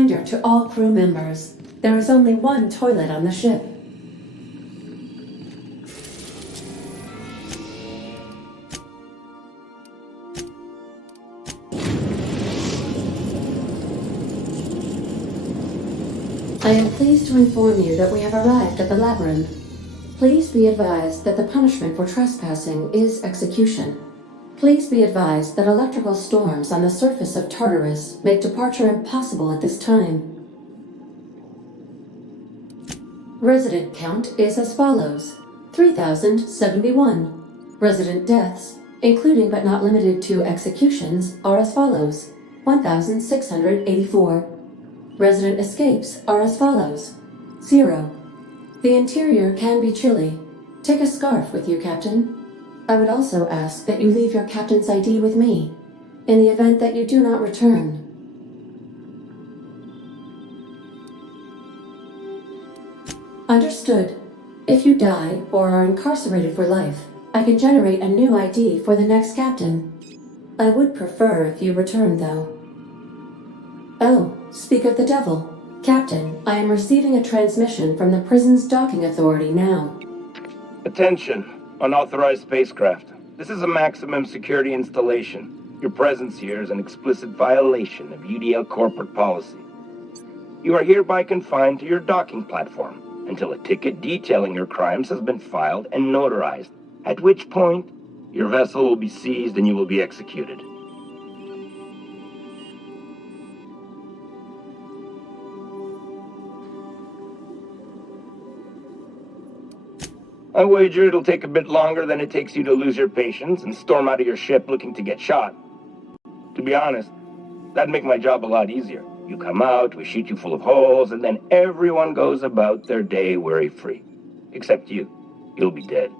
reminder to all crew members, there is only one toilet on the ship. I am pleased to inform you that we have arrived at the labyrinth. Please be advised that the punishment for trespassing is execution. Please be advised that electrical storms on the surface of Tartarus make departure impossible at this time. Resident count is as follows: 3,071. Resident deaths, including but not limited to executions, are as follows: 1,684. Resident escapes are as follows: 0. The interior can be chilly. Take a scarf with you, Captain. I would also ask that you leave your captain's ID with me, in the event that you do not return. Understood. If you die or are incarcerated for life, I can generate a new ID for the next captain. I would prefer if you return, though. Oh, speak of the devil. Captain, I am receiving a transmission from the prison's docking authority now. Attention, unauthorized spacecraft. This is a maximum security installation. Your presence here is an explicit violation of UDL corporate policy. You are hereby confined to your docking platform until a ticket detailing your crimes has been filed and notarized, at which point your vessel will be seized and you will be executed. I wager it'll take a bit longer than it takes you to lose your patience and storm out of your ship looking to get shot. To be honest, that'd make my job a lot easier. You come out, we shoot you full of holes, and then everyone goes about their day worry-free. Except you. You'll be dead.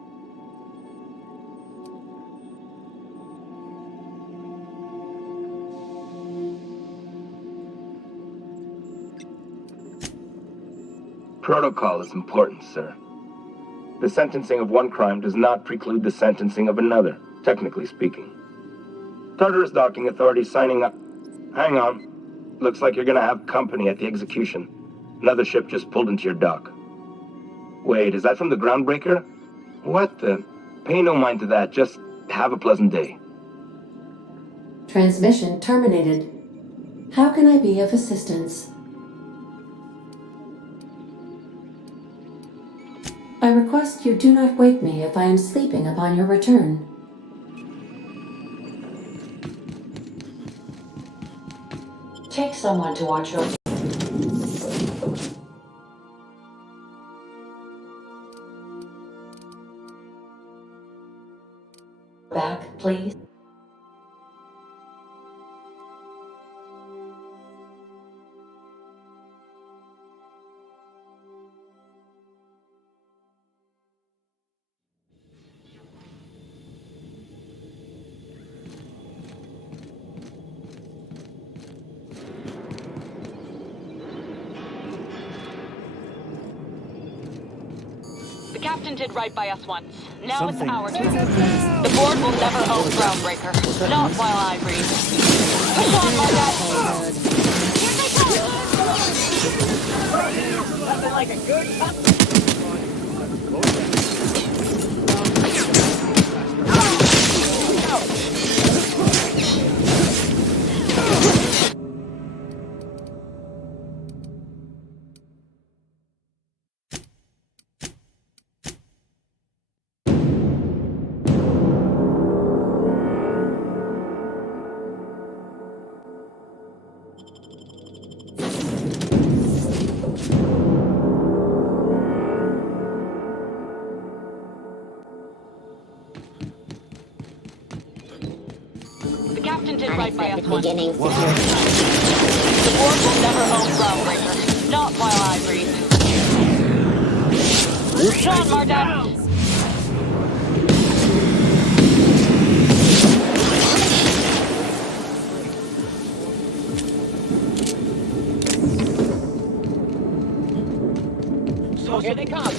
Protocol is important, sir. The sentencing of one crime does not preclude the sentencing of another, technically speaking. Tartarus docking authority signing up. Hang on. Looks like you're gonna have company at the execution. Another ship just pulled into your dock. Wait, is that from the groundbreaker? What the? Pay no mind to that, just have a pleasant day. Transmission terminated. How can I be of assistance? I request you do not wake me if I am sleeping upon your return. Take someone to watch your back, please. The captain did right by us once. Now it's our turn. The board will never own Groundbreaker. Not while I breathe. Push on, my guy! Nothing like a good cup. The captain did right by us once. The board will never own Groundbreaker. Not while I breathe. Push on, Martin! So here they come.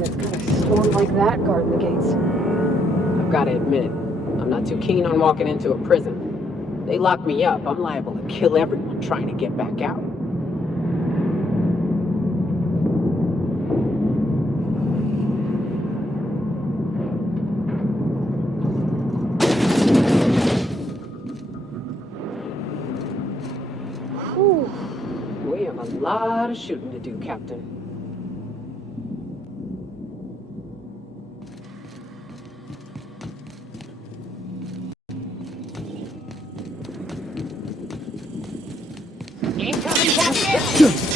person that's got a storm like that guarding the gates. I've got to admit, I'm not too keen on walking into a prison. They lock me up, I'm liable to kill everyone trying to get back out. Whew. We have a lot of shooting to do, Captain. Incoming, Captain!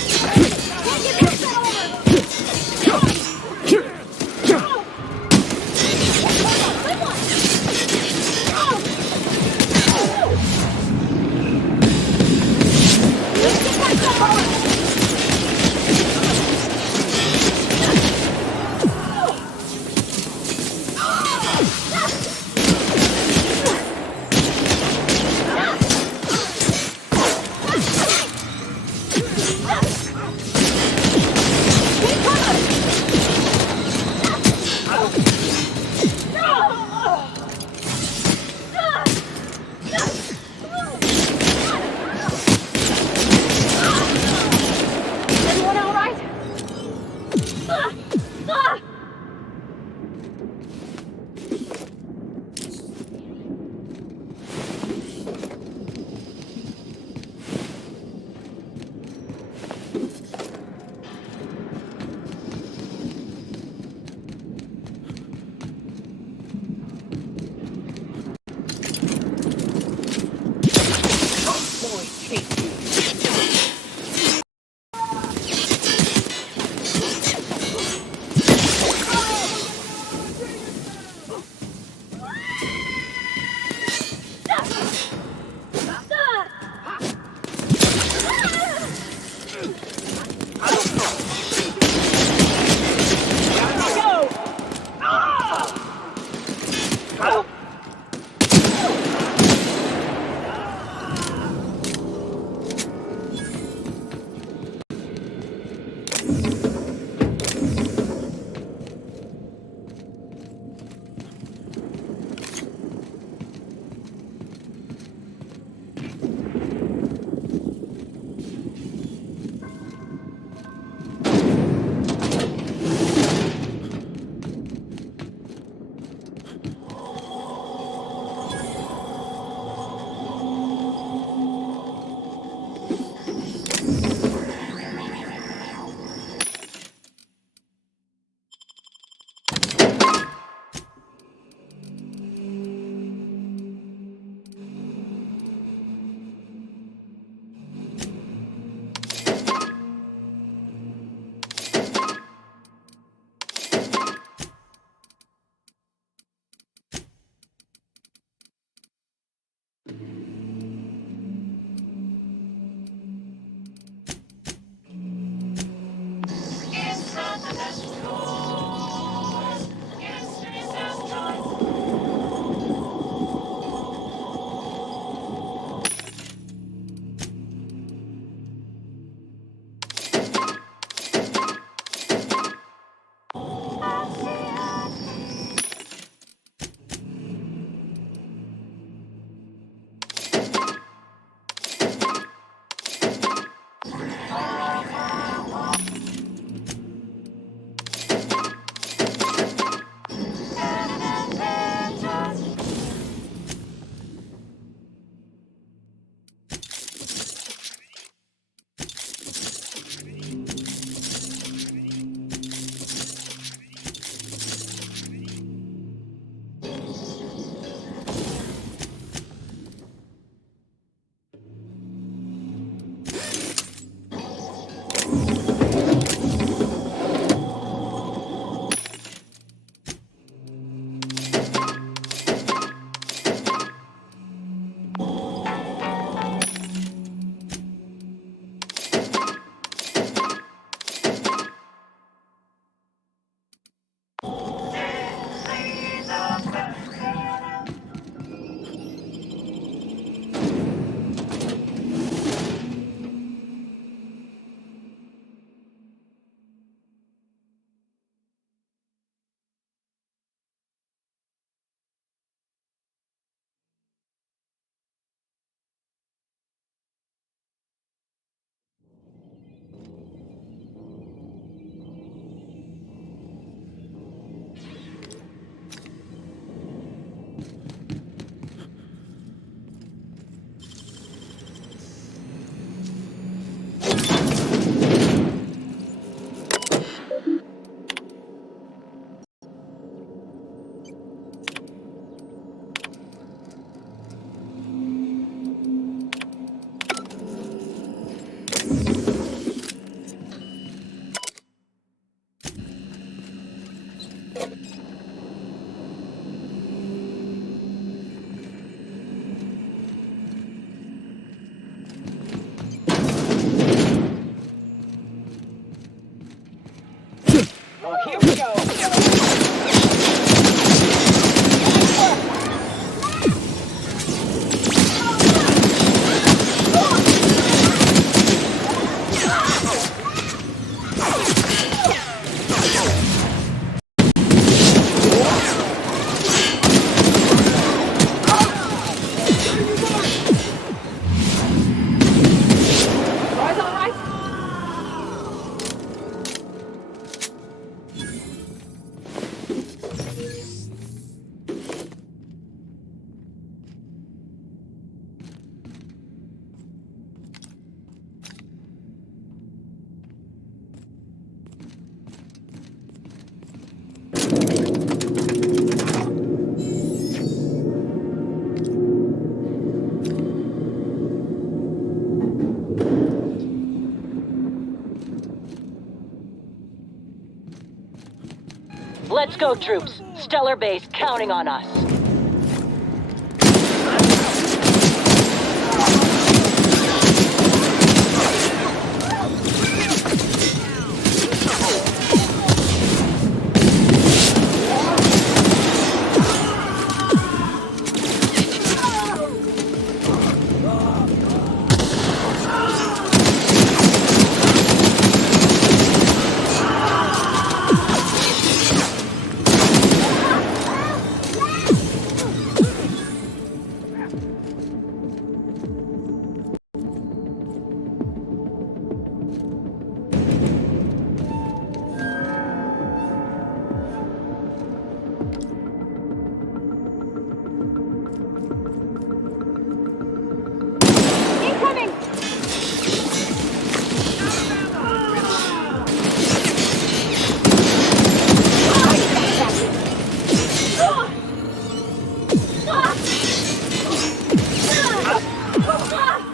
Let's go, troops. Stellar Base counting on us.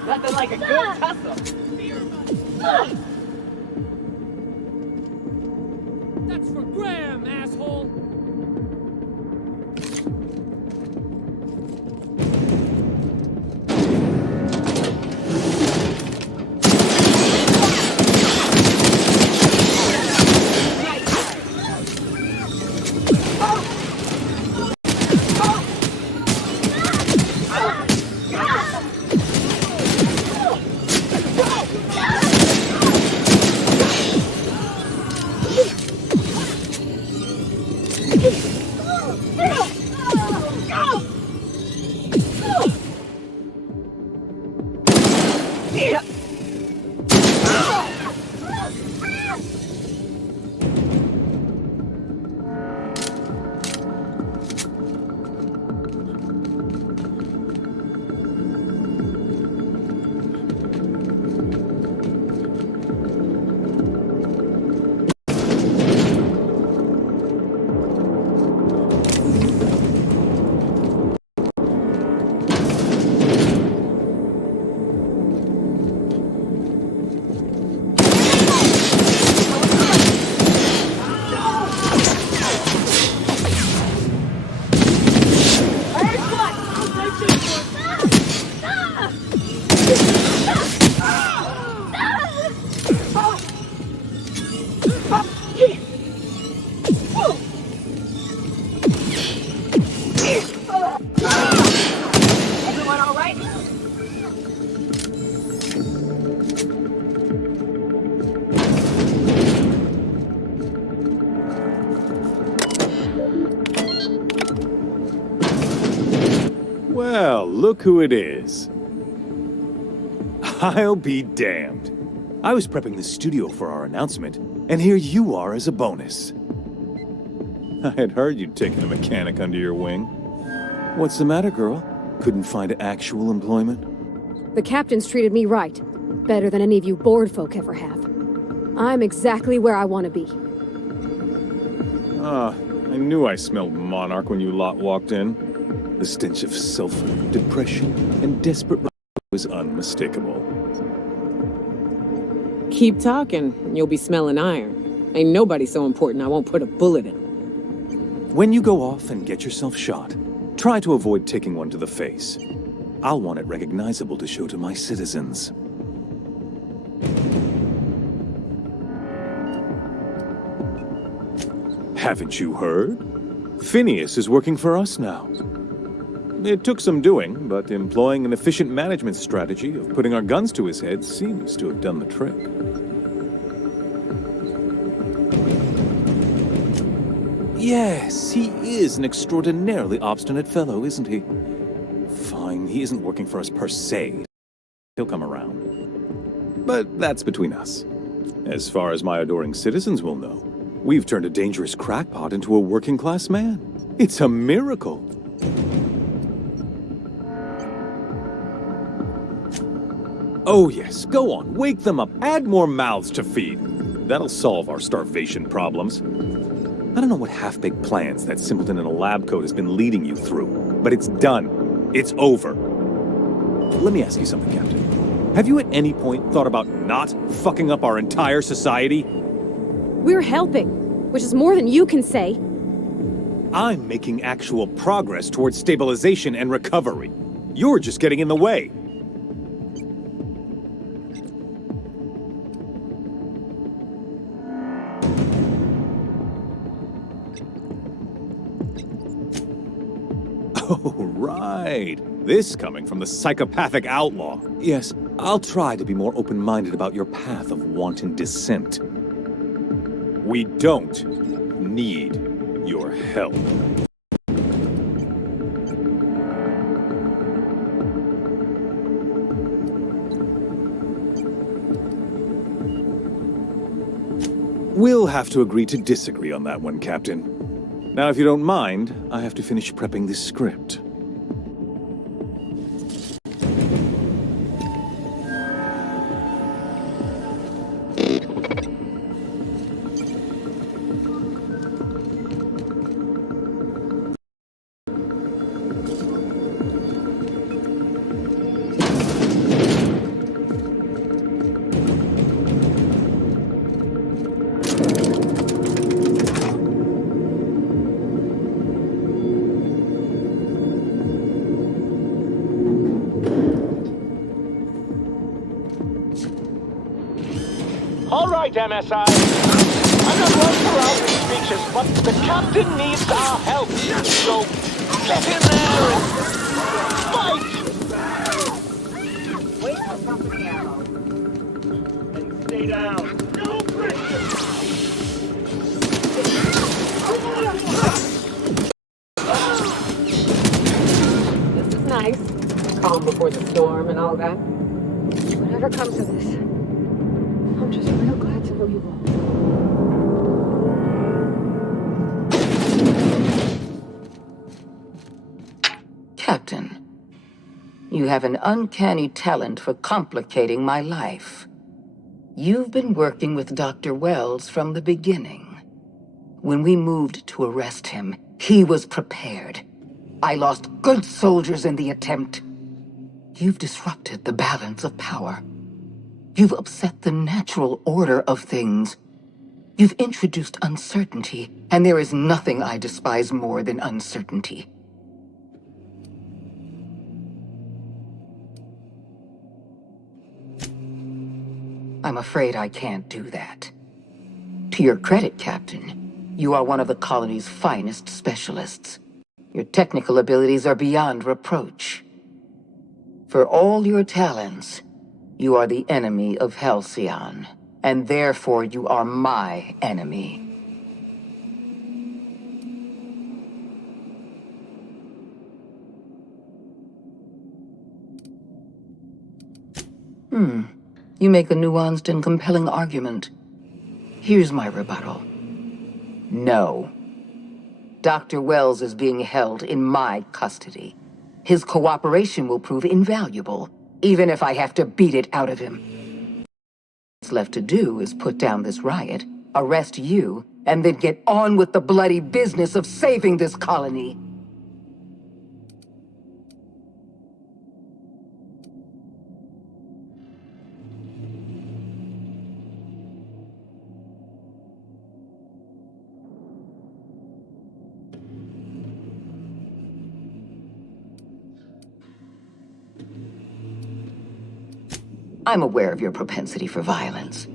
Nothing like a good tussle. That's for Graham, asshole! Everyone all right? Well, look who it is. I'll be damned. I was prepping the studio for our announcement, and here you are as a bonus. I had heard you'd taken a mechanic under your wing. What's the matter, girl? Couldn't find actual employment? The captain's treated me right. Better than any of you bored folk ever have. I'm exactly where I want to be. Ah, I knew I smelled Monarch when you lot walked in. The stench of sulfur, depression, and desperate was unmistakable. Keep talking, and you'll be smelling iron. Ain't nobody so important I won't put a bullet in. When you go off and get yourself shot, try to avoid taking one to the face. I'll want it recognizable to show to my citizens. Haven't you heard? Phineas is working for us now. It took some doing, but employing an efficient management strategy of putting our guns to his head seems to have done the trick. Yes, he is an extraordinarily obstinate fellow, isn't he? Fine, he isn't working for us per se. He'll come around. But that's between us. As far as my adoring citizens will know, we've turned a dangerous crackpot into a working-class man. It's a miracle. Oh yes, go on, wake them up, add more mouths to feed. That'll solve our starvation problems. I don't know what half-baked plans that simpleton in a lab coat has been leading you through, but it's done. It's over. Let me ask you something, Captain. Have you at any point thought about not fucking up our entire society? We're helping, which is more than you can say. I'm making actual progress towards stabilization and recovery. You're just getting in the way. Oh, right. This coming from the psychopathic outlaw. Yes, I'll try to be more open-minded about your path of wanton dissent. We don't need your help. We'll have to agree to disagree on that one, Captain. Now, if you don't mind, I have to finish prepping this script. All right, MSI. I'm not one for outreach speeches, but the captain needs our help. So get in there and fight! Wait for company ammo. And stay down. No pressure! This is nice. Calm before the storm and all that. Whatever comes of this, I'm just real glad to know you all. Captain, you have an uncanny talent for complicating my life. You've been working with Dr. Wells from the beginning. When we moved to arrest him, he was prepared. I lost good soldiers in the attempt. You've disrupted the balance of power. You've upset the natural order of things. You've introduced uncertainty, and there is nothing I despise more than uncertainty. I'm afraid I can't do that. To your credit, Captain, you are one of the colony's finest specialists. Your technical abilities are beyond reproach. For all your talents, you are the enemy of Halcyon, and therefore you are my enemy. You make a nuanced and compelling argument. Here's my rebuttal. No. Dr. Wells is being held in my custody. His cooperation will prove invaluable, even if I have to beat it out of him. What's left to do is put down this riot, arrest you, and then get on with the bloody business of saving this colony. I'm aware of your propensity for violence.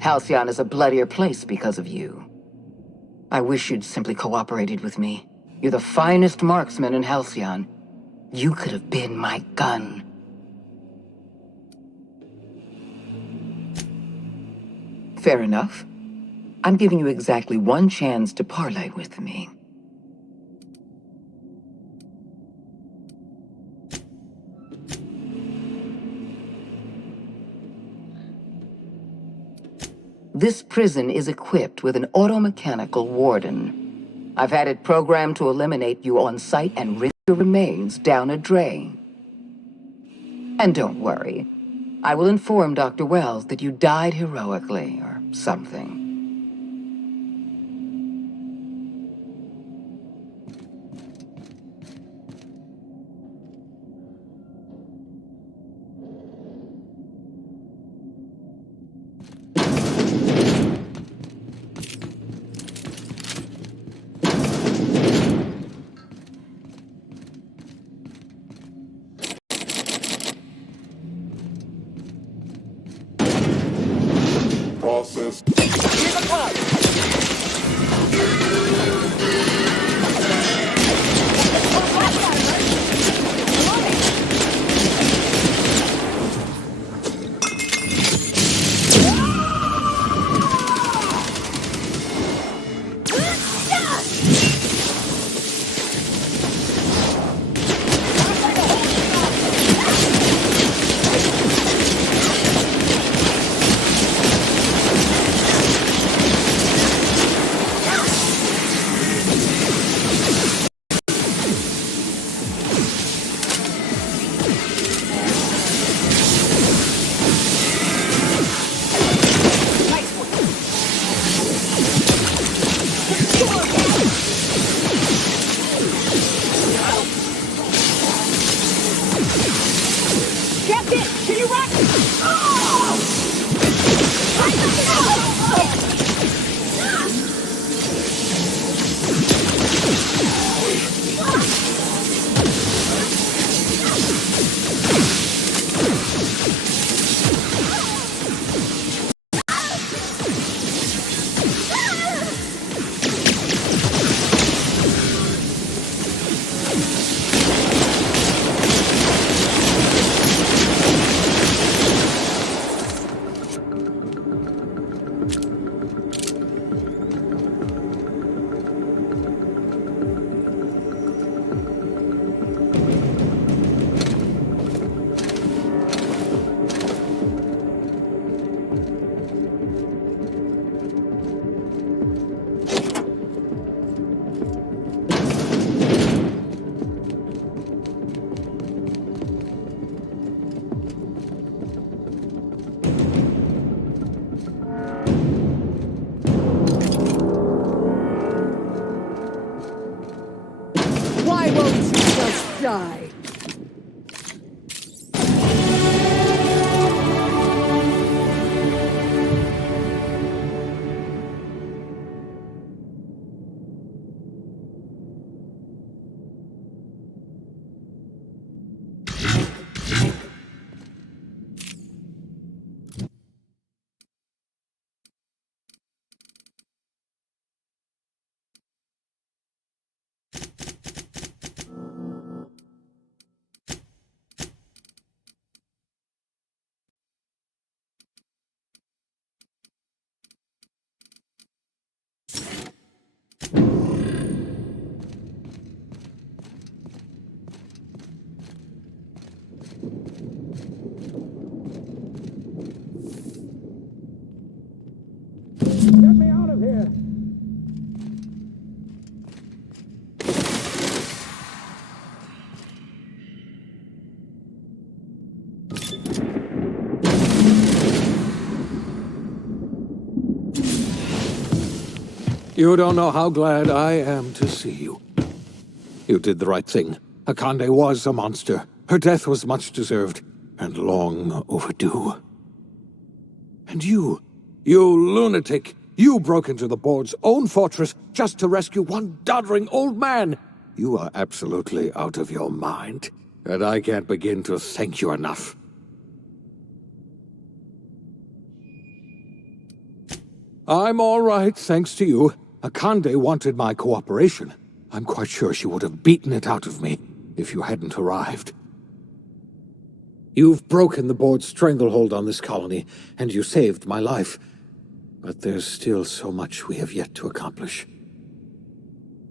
Halcyon is a bloodier place because of you. I wish you'd simply cooperated with me. You're the finest marksman in Halcyon. You could have been my gun. Fair enough. I'm giving you exactly one chance to parley with me. This prison is equipped with an automechanical warden. I've had it programmed to eliminate you on sight and rinse your remains down a drain. And don't worry, I will inform Dr. Wells that you died heroically or something. Tartarus. Here they come! Why won't you just die? Get me out of here! You don't know how glad I am to see you. You did the right thing. Akande was a monster. Her death was much deserved, and long overdue. And you lunatic, you broke into the board's own fortress just to rescue one doddering old man. You are absolutely out of your mind, and I can't begin to thank you enough. I'm all right, thanks to you. Akande wanted my cooperation. I'm quite sure she would have beaten it out of me if you hadn't arrived. You've broken the board's stranglehold on this colony, and you saved my life. But there's still so much we have yet to accomplish.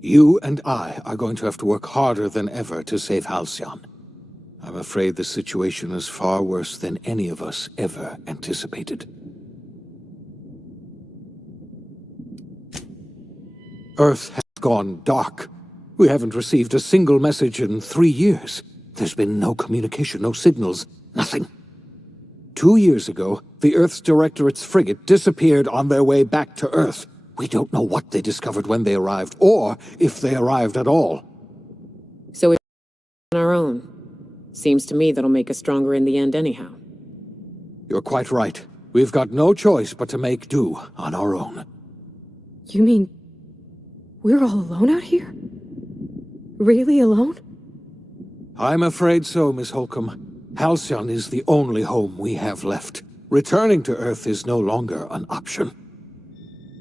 You and I are going to have to work harder than ever to save Halcyon. I'm afraid the situation is far worse than any of us ever anticipated. Earth has gone dark. We haven't received a single message in 3 years. There's been no communication, no signals, nothing. 2 years ago, the Earth's Directorate's frigate disappeared on their way back to Earth. We don't know what they discovered when they arrived, or if they arrived at all. So we're on our own. Seems to me that'll make us stronger in the end anyhow. You're quite right. We've got no choice but to make do on our own. You mean we're all alone out here? Really alone? I'm afraid so, Miss Holcomb. Halcyon is the only home we have left. Returning to Earth is no longer an option.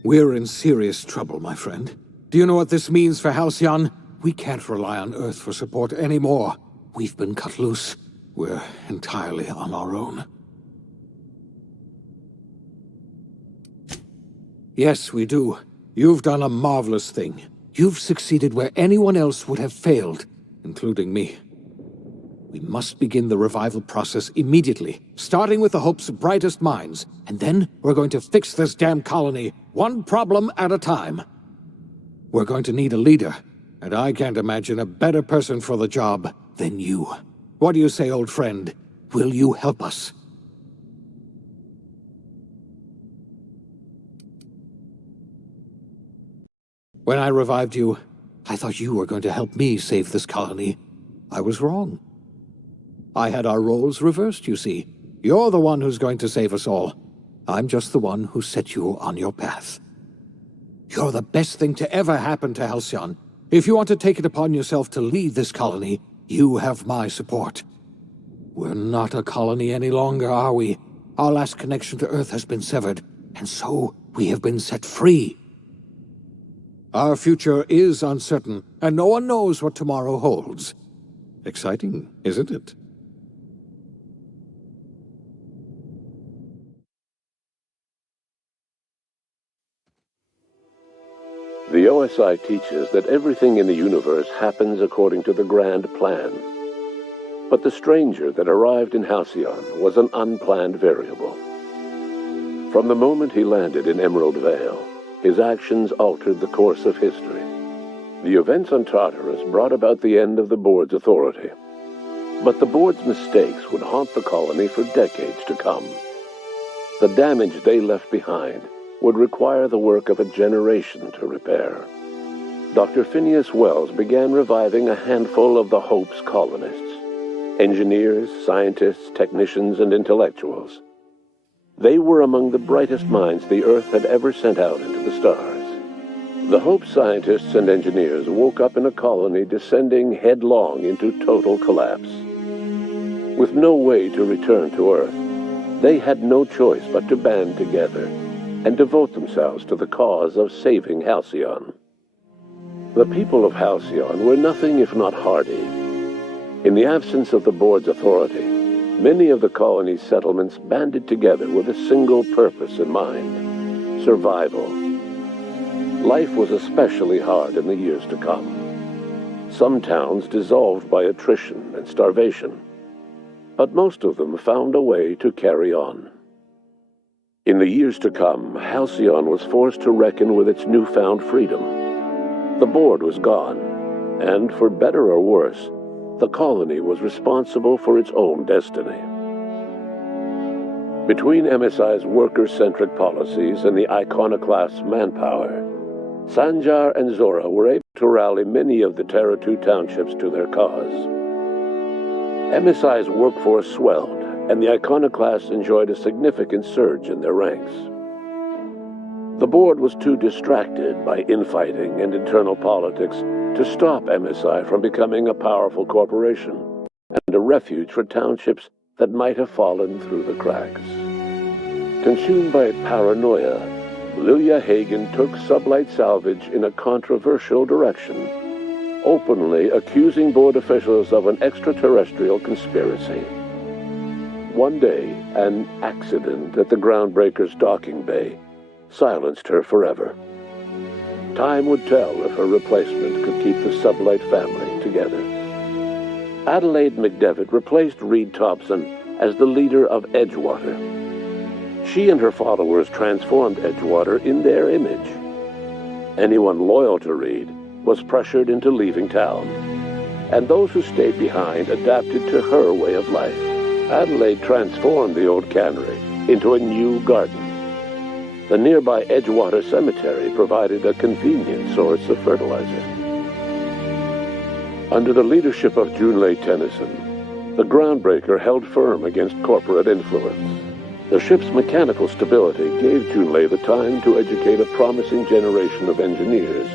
We're in serious trouble, my friend. Do you know what this means for Halcyon? We can't rely on Earth for support anymore. We've been cut loose. We're entirely on our own. Yes, we do. You've done a marvelous thing. You've succeeded where anyone else would have failed, including me. We must begin the revival process immediately, starting with the Hope's brightest minds, and then we're going to fix this damn colony, one problem at a time. We're going to need a leader, and I can't imagine a better person for the job than you. What do you say, old friend? Will you help us? When I revived you, I thought you were going to help me save this colony. I was wrong. I had our roles reversed, you see. You're the one who's going to save us all. I'm just the one who set you on your path. You're the best thing to ever happen to Halcyon. If you want to take it upon yourself to lead this colony, you have my support. We're not a colony any longer, are we? Our last connection to Earth has been severed, and so we have been set free. Our future is uncertain, and no one knows what tomorrow holds. Exciting, isn't it? The OSI teaches that everything in the universe happens according to the grand plan. But the stranger that arrived in Halcyon was an unplanned variable. From the moment he landed in Emerald Vale, his actions altered the course of history. The events on Tartarus brought about the end of the board's authority. But the board's mistakes would haunt the colony for decades to come. The damage they left behind would require the work of a generation to repair. Dr. Phineas Wells began reviving a handful of the Hope's colonists. Engineers, scientists, technicians, and intellectuals. They were among the brightest minds the Earth had ever sent out into the stars. The Hope scientists and engineers woke up in a colony descending headlong into total collapse. With no way to return to Earth, they had no choice but to band together and devote themselves to the cause of saving Halcyon. The people of Halcyon were nothing if not hardy. In the absence of the board's authority, many of the colony's settlements banded together with a single purpose in mind: survival. Life was especially hard in the years to come. Some towns dissolved by attrition and starvation, but most of them found a way to carry on. In the years to come, Halcyon was forced to reckon with its newfound freedom. The board was gone, and for better or worse, the colony was responsible for its own destiny. Between MSI's worker-centric policies and the iconoclast's manpower, Sanjar and Zora were able to rally many of the Terra 2 townships to their cause. MSI's workforce swelled, and the iconoclasts enjoyed a significant surge in their ranks. The board was too distracted by infighting and internal politics to stop MSI from becoming a powerful corporation and a refuge for townships that might have fallen through the cracks. Consumed by paranoia, Lilia Hagen took Sublight Salvage in a controversial direction, openly accusing board officials of an extraterrestrial conspiracy. One day, an accident at the Groundbreaker's docking bay silenced her forever. Time would tell if her replacement could keep the Sublight family together. Adelaide McDevitt replaced Reed Thompson as the leader of Edgewater. She and her followers transformed Edgewater in their image. Anyone loyal to Reed was pressured into leaving town, and those who stayed behind adapted to her way of life. Adelaide transformed the old cannery into a new garden. The nearby Edgewater Cemetery provided a convenient source of fertilizer. Under the leadership of Junlei Tennyson, the Groundbreaker held firm against corporate influence. The ship's mechanical stability gave Junlei the time to educate a promising generation of engineers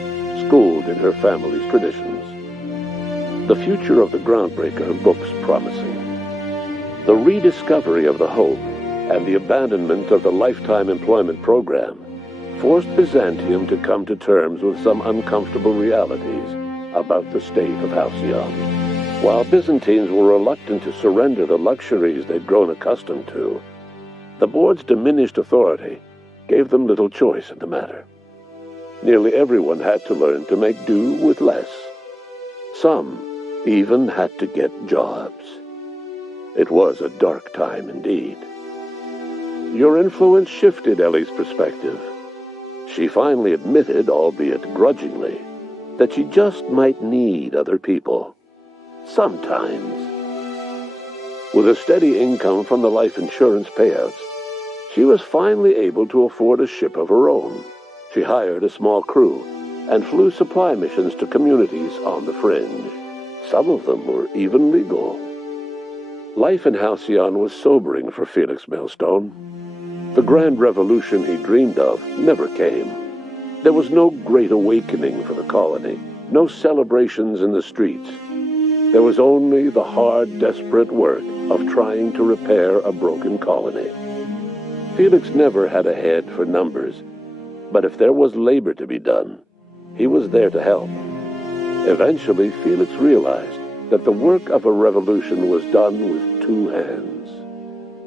schooled in her family's traditions. The future of the Groundbreaker looks promising. The rediscovery of the Hope and the abandonment of the Lifetime Employment Program forced Byzantium to come to terms with some uncomfortable realities about the state of Halcyon. While Byzantines were reluctant to surrender the luxuries they'd grown accustomed to, the board's diminished authority gave them little choice in the matter. Nearly everyone had to learn to make do with less. Some even had to get jobs. It was a dark time indeed. Your influence shifted Ellie's perspective. She finally admitted, albeit grudgingly, that she just might need other people. Sometimes. With a steady income from the life insurance payouts, she was finally able to afford a ship of her own. She hired a small crew and flew supply missions to communities on the fringe. Some of them were even legal. Life in Halcyon was sobering for Felix Millstone. The grand revolution he dreamed of never came. There was no great awakening for the colony, no celebrations in the streets. There was only the hard, desperate work of trying to repair a broken colony. Felix never had a head for numbers, but if there was labor to be done, he was there to help. Eventually, Felix realized that the work of a revolution was done with two hands.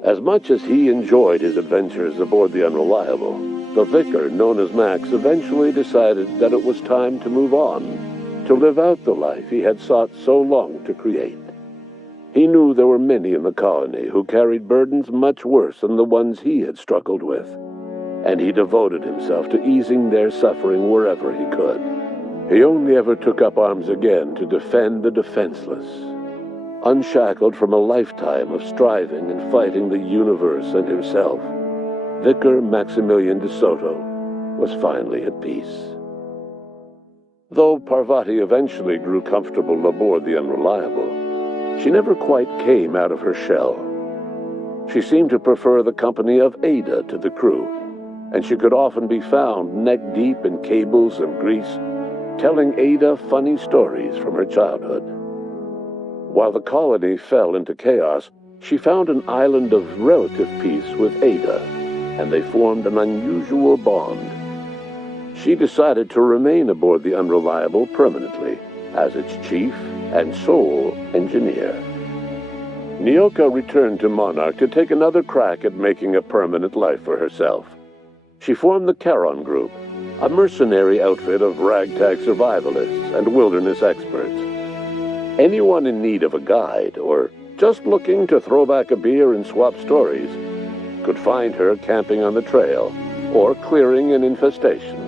As much as he enjoyed his adventures aboard the Unreliable, the vicar, known as Max, eventually decided that it was time to move on, to live out the life he had sought so long to create. He knew there were many in the colony who carried burdens much worse than the ones he had struggled with, and he devoted himself to easing their suffering wherever he could. He only ever took up arms again to defend the defenseless. Unshackled from a lifetime of striving and fighting the universe and himself, Vicar Maximilian de Soto was finally at peace. Though Parvati eventually grew comfortable aboard the Unreliable, she never quite came out of her shell. She seemed to prefer the company of Ada to the crew, and she could often be found neck-deep in cables and grease, telling Ada funny stories from her childhood. While the colony fell into chaos, she found an island of relative peace with Ada, and they formed an unusual bond. She decided to remain aboard the Unreliable permanently as its chief and sole engineer. Nyoka returned to Monarch to take another crack at making a permanent life for herself. She formed the Charon Group, a mercenary outfit of ragtag survivalists and wilderness experts. Anyone in need of a guide, or just looking to throw back a beer and swap stories, could find her camping on the trail or clearing an infestation.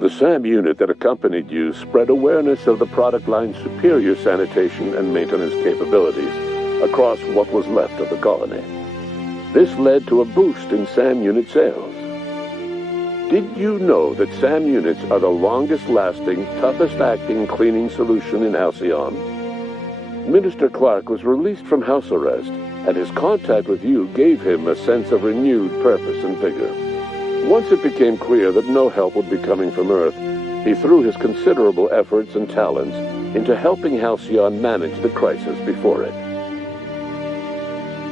The SAM unit that accompanied you spread awareness of the product line's superior sanitation and maintenance capabilities across what was left of the colony. This led to a boost in SAM unit sales. Did you know that SAM units are the longest-lasting, toughest-acting cleaning solution in Halcyon? Minister Clark was released from house arrest, and his contact with you gave him a sense of renewed purpose and vigor. Once it became clear that no help would be coming from Earth, he threw his considerable efforts and talents into helping Halcyon manage the crisis before it.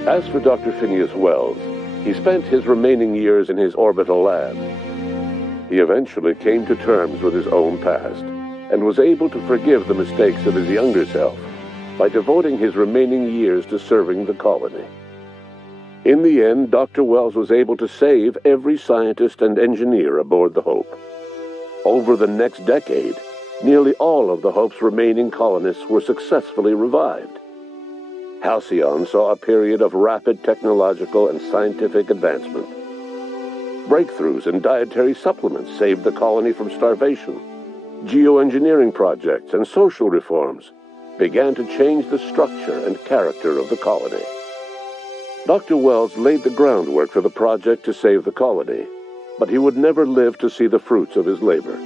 As for Dr. Phineas Wells, he spent his remaining years in his orbital lab. He eventually came to terms with his own past, and was able to forgive the mistakes of his younger self by devoting his remaining years to serving the colony. In the end, Dr. Wells was able to save every scientist and engineer aboard the Hope. Over the next decade, nearly all of the Hope's remaining colonists were successfully revived. Halcyon saw a period of rapid technological and scientific advancement. Breakthroughs in dietary supplements saved the colony from starvation. Geoengineering projects and social reforms began to change the structure and character of the colony. Dr. Wells laid the groundwork for the project to save the colony, but he would never live to see the fruits of his labor.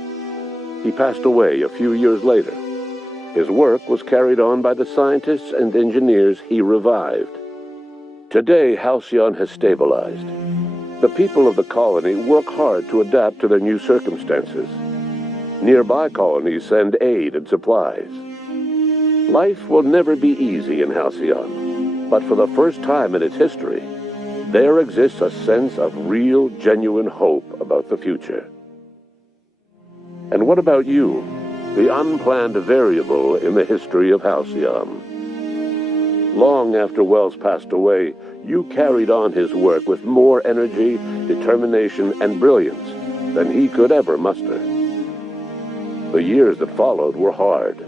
He passed away a few years later. His work was carried on by the scientists and engineers he revived. Today, Halcyon has stabilized. The people of the colony work hard to adapt to their new circumstances. Nearby colonies send aid and supplies. Life will never be easy in Halcyon, but for the first time in its history, there exists a sense of real, genuine hope about the future. And what about you, the unplanned variable in the history of Halcyon? Long after Wells passed away, you carried on his work with more energy, determination, and brilliance than he could ever muster. The years that followed were hard,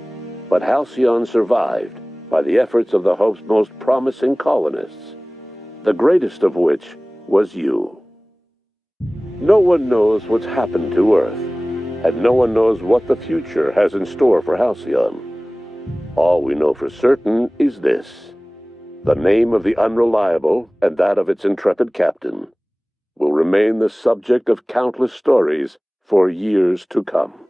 but Halcyon survived by the efforts of the Hope's most promising colonists, the greatest of which was you. No one knows what's happened to Earth, and no one knows what the future has in store for Halcyon. All we know for certain is this: the name of the Unreliable and that of its intrepid captain will remain the subject of countless stories for years to come.